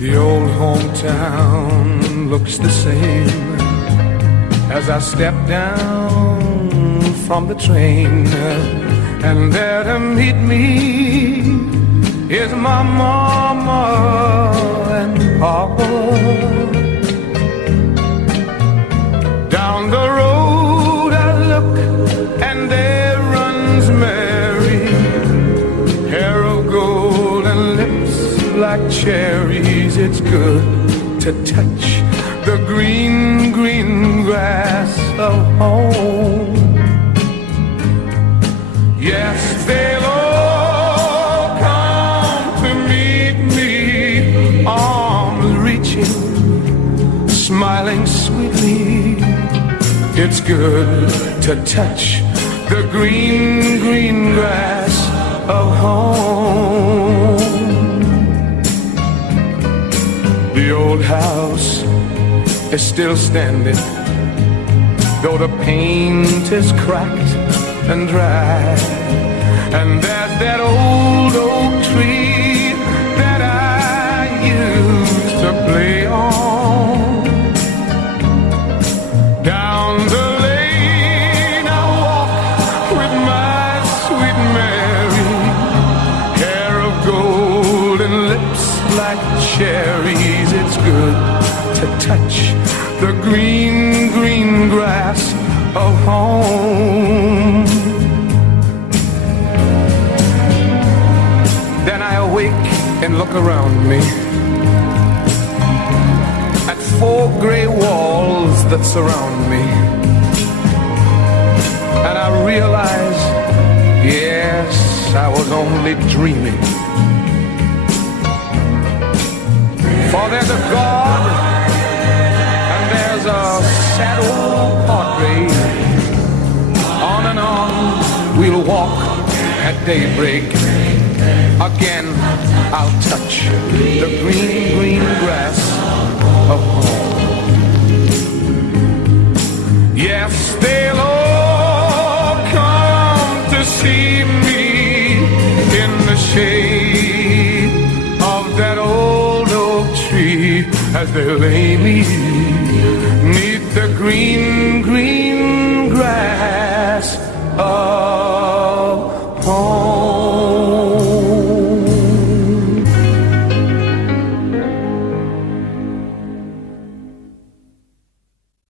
The old hometown looks the same as I step down from the train, and there to meet me is my mama and papa. Down the road I look, and there runs Mary, hair of gold and lips like cherries. It's good to touch the green, green grass of home. Yes, they'll all come to meet me, arms reaching, smiling sweetly. It's good to touch the green, green grass of home. The old house is still standing, though the paint is cracked and dry. And there's that old oak tree that I used to play on. Down the lane I walk with my sweet Mary, hair of gold and lips like cherries. It's good to touch the green, green grass of home. Then I awake and look around me at four gray walls that surround me, and I realize, yes, I was only dreaming. For there's a God, and there's a sad old portrait. On and on we'll walk at daybreak. Again I'll touch the green, green grass of home. Yes, they'll all come to see me in the shade of that old oak tree, as they lay me neath the green, green grass of